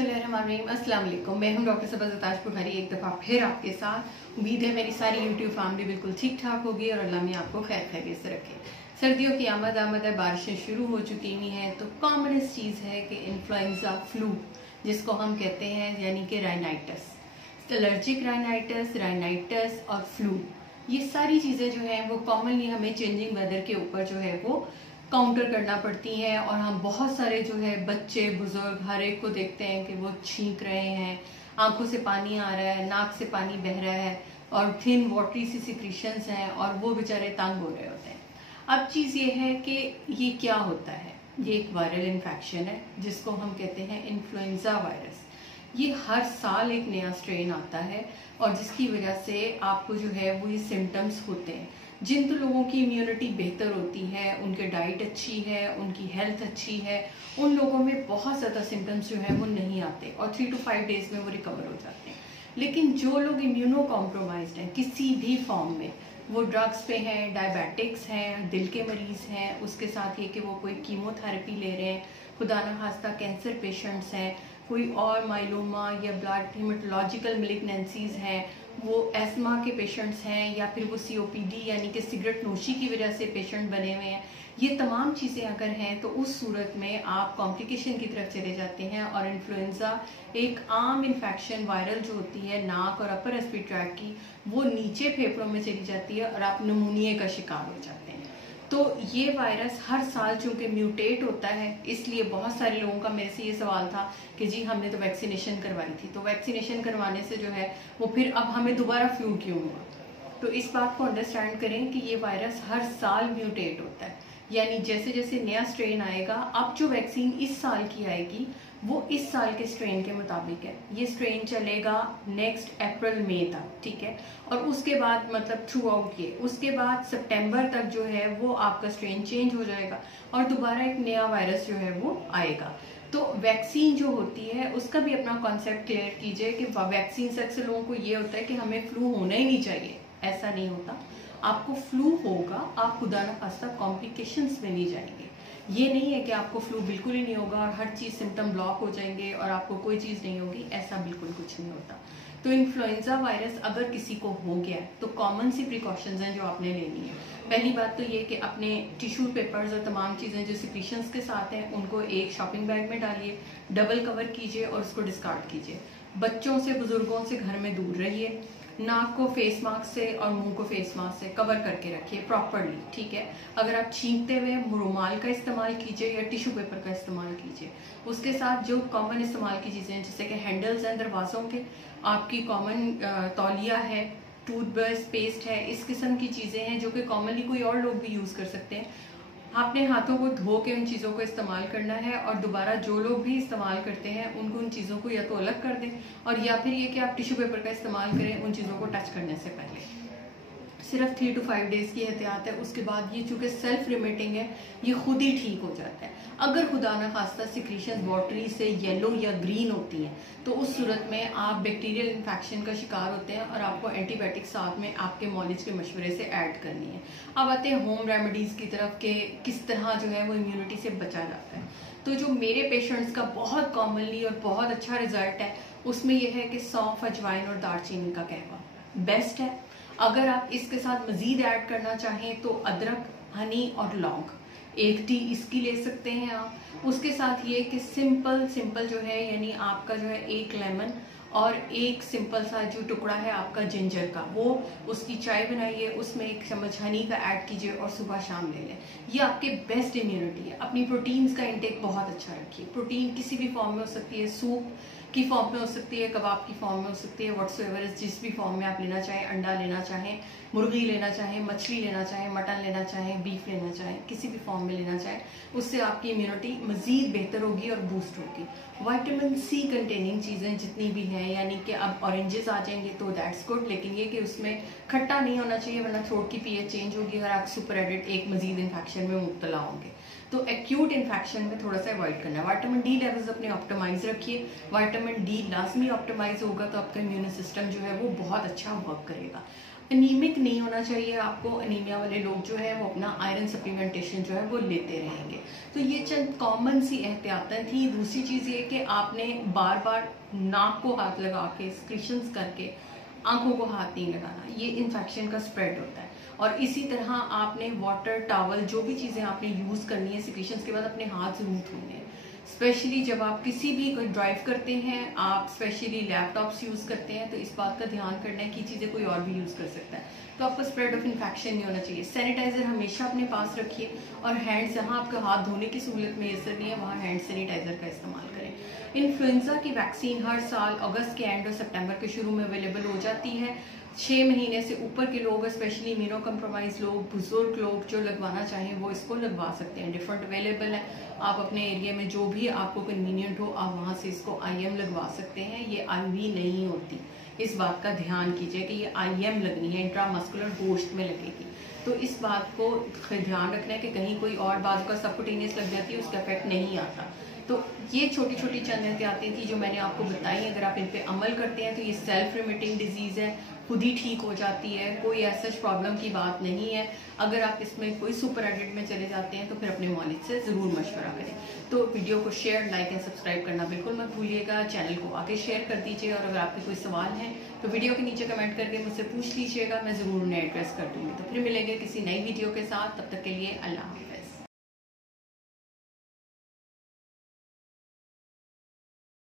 बिस्मिल्लाहिर्रहमानिर्रहीम। अस्सलाम वालेकुम। मैं हूं डॉक्टर सबा बुखारी एक दफ़ा फिर आपके साथ। उम्मीद है मेरी सारी यूट्यूब फैमिली बिल्कुल ठीक ठाक होगी और अल्लाह में आपको खैर खैरियत से रखे। सर्दियों की आमद है, बारिशें शुरू हो चुकी हुई हैं, तो कॉमनेस्ट चीज़ है कि इन्फ्लुएंजा फ्लू जिसको हम कहते हैं, यानी कि राइनाइटिस, एलर्जिक राइनाइटिस और फ्लू, ये सारी चीज़ें जो हैं वो कॉमनली हमें चेंजिंग वेदर के ऊपर जो है वो काउंटर करना पड़ती हैं। और हम बहुत सारे जो है बच्चे बुजुर्ग हर एक को देखते हैं कि वो छींक रहे हैं, आंखों से पानी आ रहा है, नाक से पानी बह रहा है और थिन वाटरी सी सिक्रीशंस हैं और वो बेचारे तंग हो रहे होते हैं। अब चीज़ ये है कि ये क्या होता है, ये एक वायरल इन्फेक्शन है जिसको हम कहते हैं इन्फ्लुएंजा वायरस। ये हर साल एक नया स्ट्रेन आता है और जिसकी वजह से आपको जो है वो ये सिम्टम्स होते हैं। जिन तो लोगों की इम्यूनिटी बेहतर होती है, उनके डाइट अच्छी है, उनकी हेल्थ अच्छी है, उन लोगों में बहुत ज़्यादा सिम्टम्स जो है वो नहीं आते और 3 to 5 डेज में वो रिकवर हो जाते हैं। लेकिन जो लोग इम्यूनो कॉम्प्रोमाइज्ड हैं किसी भी फॉर्म में, वो ड्रग्स पे हैं, डायबिटिक्स हैं, दिल के मरीज़ हैं, उसके साथ ये कि वो कोई कीमोथेरेपी ले रहे हैं, खुदा न खास्ता कैंसर पेशेंट्स हैं, कोई और माइलोमा या ब्लड हेमेटोलॉजिकल मैलिग्नेंसीज हैं, वो एस्मा के पेशेंट्स हैं, या फिर वो COPD यानी कि सिगरेट नोशी की वजह से पेशेंट बने हुए हैं, ये तमाम चीज़ें अगर हैं तो उस सूरत में आप कॉम्प्लिकेशन की तरफ चले जाते हैं। और इन्फ्लुएंजा एक आम इन्फेक्शन वायरल जो होती है नाक और अपर रेस्पिरेटरी ट्रैक्ट की, वो नीचे फेफड़ों में चली जाती है और आप निमोनिया का शिकार हो जाते हैं। तो ये वायरस हर साल चूंकि म्यूटेट होता है, इसलिए बहुत सारे लोगों का मेरे से ये सवाल था कि जी हमने तो वैक्सीनेशन करवाई थी, तो वैक्सीनेशन करवाने से जो है वो फिर अब हमें दोबारा फ्लू क्यों हुआ। तो इस बात को अंडरस्टैंड करें कि ये वायरस हर साल म्यूटेट होता है, यानी जैसे जैसे नया स्ट्रेन आएगा, अब जो वैक्सीन इस साल की आएगी वो इस साल के स्ट्रेन के मुताबिक है। ये स्ट्रेन चलेगा नेक्स्ट अप्रैल मई तक, ठीक है, और उसके बाद मतलब थ्रू आउट ये, उसके बाद सितंबर तक जो है वो आपका स्ट्रेन चेंज हो जाएगा और दोबारा एक नया वायरस जो है वो आएगा। तो वैक्सीन जो होती है उसका भी अपना कॉन्सेप्ट क्लियर कीजिए कि वैक्सीन से अक्सर लोगों को ये होता है कि हमें फ्लू होना ही नहीं चाहिए। ऐसा नहीं होता, आपको फ्लू होगा, आप खुदा न खास्ता कॉम्प्लिकेशंस में नहीं जाएंगे। ये नहीं है कि आपको फ्लू बिल्कुल ही नहीं होगा और हर चीज़ सिम्टम ब्लॉक हो जाएंगे और आपको कोई चीज़ नहीं होगी, ऐसा बिल्कुल कुछ नहीं होता। तो इन्फ्लुएंजा वायरस अगर किसी को हो गया है तो कॉमन सी प्रिकॉशंस हैं जो आपने लेनी है। पहली बात तो ये कि अपने टिश्यू पेपर्स और तमाम चीज़ें जो सिक्रीशंस के साथ हैं उनको एक शॉपिंग बैग में डालिए, डबल कवर कीजिए और उसको डिस्कार्ड कीजिए। बच्चों से बुजुर्गों से घर में दूर रहिए। नाक को फेस मास्क से और मुंह को फेस मास्क से कवर करके रखिए प्रॉपरली, ठीक है। अगर आप छींकते हुए रुमाल का इस्तेमाल कीजिए या टिश्यू पेपर का इस्तेमाल कीजिए। उसके साथ जो कॉमन इस्तेमाल की चीज़ें जैसे कि हैंडल्स हैं दरवाज़ों के, आपकी कॉमन तौलिया है, टूथब्रश, पेस्ट है, इस किस्म की चीज़ें हैं जो कि कॉमनली कोई और लोग भी यूज़ कर सकते हैं। अपने हाथों को धो के उन चीज़ों को इस्तेमाल करना है और दोबारा जो लोग भी इस्तेमाल करते हैं उनको उन चीज़ों को या तो अलग कर दें और या फिर ये कि आप टिश्यू पेपर का इस्तेमाल करें उन चीज़ों को टच करने से पहले। सिर्फ 3 to 5 डेज की एहतियात है, उसके बाद ये चूँकि सेल्फ रिमिटिंग है, ये खुद ही ठीक हो जाता है। अगर खुदा न खास्ता सिक्रीशंस वाटरी से येलो या ग्रीन होती हैं तो उस सूरत में आप बैक्टीरियल इन्फेक्शन का शिकार होते हैं और आपको एंटीबायोटिक साथ में आपके मॉलिज के मशवरे से ऐड करनी है। अब आते हैं होम रेमेडीज़ की तरफ के किस तरह जो है वो इम्यूनिटी से बचा जाता है। तो जो मेरे पेशेंट्स का बहुत कॉमनली और बहुत अच्छा रिजल्ट है उसमें यह है कि सौंफ, अजवाइन और दालचीनी का कहवा बेस्ट है। अगर आप इसके साथ मज़ीद ऐड करना चाहें तो अदरक, हनी और लौंग, एक टी इसकी ले सकते हैं आप। उसके साथ ये कि सिंपल जो है, यानी आपका जो है एक लेमन और एक सिंपल सा जो टुकड़ा है आपका जिंजर का, वो उसकी चाय बनाइए, उसमें 1 चम्मच हनी का ऐड कीजिए और सुबह शाम ले लें। ये आपके बेस्ट इम्यूनिटी है। अपनी प्रोटीन्स का इंटेक बहुत अच्छा रखिए। प्रोटीन किसी भी फॉर्म में हो सकती है, सूप की फॉर्म में हो सकती है, कबाब की फॉर्म में हो सकती है, व्हाट्सएवर जिस भी फॉर्म में आप लेना चाहें, अंडा लेना चाहें, मुर्गी लेना चाहें, मछली लेना चाहें, मटन लेना चाहें, बीफ लेना चाहें, किसी भी फॉर्म में लेना चाहें, उससे आपकी इम्यूनिटी मज़ीद बेहतर होगी और बूस्ट होगी। विटामिन C कंटेनिंग चीज़ें जितनी भी हैं, यानी कि अब ऑरेंजेस आ जाएंगे तो दैट्स गुड, लेकिन ये कि उसमें खट्टा नहीं होना चाहिए वरना थ्रोट की pH चेंज होगी और आप सुपर एडिट एक मज़ीद इन्फेक्शन में मुब्तला होंगे। तो एक्यूट इन्फेक्शन में थोड़ा सा अवॉइड करना है। विटामिन D लेवल्स अपने ऑप्टिमाइज रखिए। विटामिन D लाजमी ऑप्टिमाइज होगा तो आपका इम्यून सिस्टम जो है वो बहुत अच्छा वर्क करेगा। एनीमिक नहीं होना चाहिए आपको। एनीमिया वाले लोग जो है वो अपना आयरन सप्लीमेंटेशन जो है वो लेते रहेंगे। तो ये चंद कॉमन सी एहतियातें थी। दूसरी चीज़ ये कि आपने बार बार नाक को हाथ लगा के सिक्रीशंस करके आंखों को हाथ नहीं लगाना, ये इन्फेक्शन का स्प्रेड होता है। और इसी तरह आपने वाटर टॉवल जो भी चीज़ें आपने यूज़ करनी है सिक्रीशंस के बाद अपने हाथ ज़रूर धोने हैं। स्पेशली जब आप किसी भी कोई ड्राइव करते हैं, आप स्पेशली लैपटॉप्स यूज़ करते हैं, तो इस बात का ध्यान करना है कि चीज़ें कोई और भी यूज़ कर सकता है, तो आपको स्प्रेड ऑफ इन्फेक्शन नहीं होना चाहिए। सैनिटाइजर हमेशा अपने पास रखिए और हैंड जहाँ आपका हाथ धोने की सहूलत मैसर नहीं है वहाँ हैंड सैनिटाइजर का इस्तेमाल करें। इन्फ्लुएंजा की वैक्सीन हर साल अगस्त के एंड और सितंबर के शुरू में अवेलेबल हो जाती है। 6 महीने से ऊपर के लोग, स्पेशली इम्यूनो कम्प्रोमाइज लोग, बुजुर्ग लोग जो लगवाना चाहें वो इसको लगवा सकते हैं। डिफरेंट अवेलेबल है, आप अपने एरिया में जो भी आपको कन्वीनियंट हो आप वहाँ से इसको IM लगवा सकते हैं। ये IV नहीं होती, इस बात का ध्यान कीजिए कि ये IM लगनी है, इंट्रामस्कुलर गोश्त में लगेगी। तो इस बात को ध्यान रखना है कि कहीं कोई और बात का सबकुटेनियस लग जाती है, उसका इफेक्ट नहीं आता। तो ये छोटी छोटी चंद एहतियातें थी जो मैंने आपको बताई। अगर आप इन पे अमल करते हैं तो ये सेल्फ रिमिटिंग डिजीज़ है, खुद ही ठीक हो जाती है, कोई ऐसा प्रॉब्लम की बात नहीं है। अगर आप इसमें कोई सुपर एडिट में चले जाते हैं तो फिर अपने वालिद से ज़रूर मशवरा करें। तो वीडियो को शेयर, लाइक एंड सब्सक्राइब करना बिल्कुल मत भूलिएगा। चैनल को आगे शेयर कर दीजिए और अगर आपके कोई सवाल हैं तो वीडियो के नीचे कमेंट करके मुझसे पूछ लीजिएगा, मैं ज़रूर उन्हें एड्रेस कर दूँगी। तो फिर मिलेंगे किसी नई वीडियो के साथ, तब तक के लिए अल्लाह हाफ़िज़।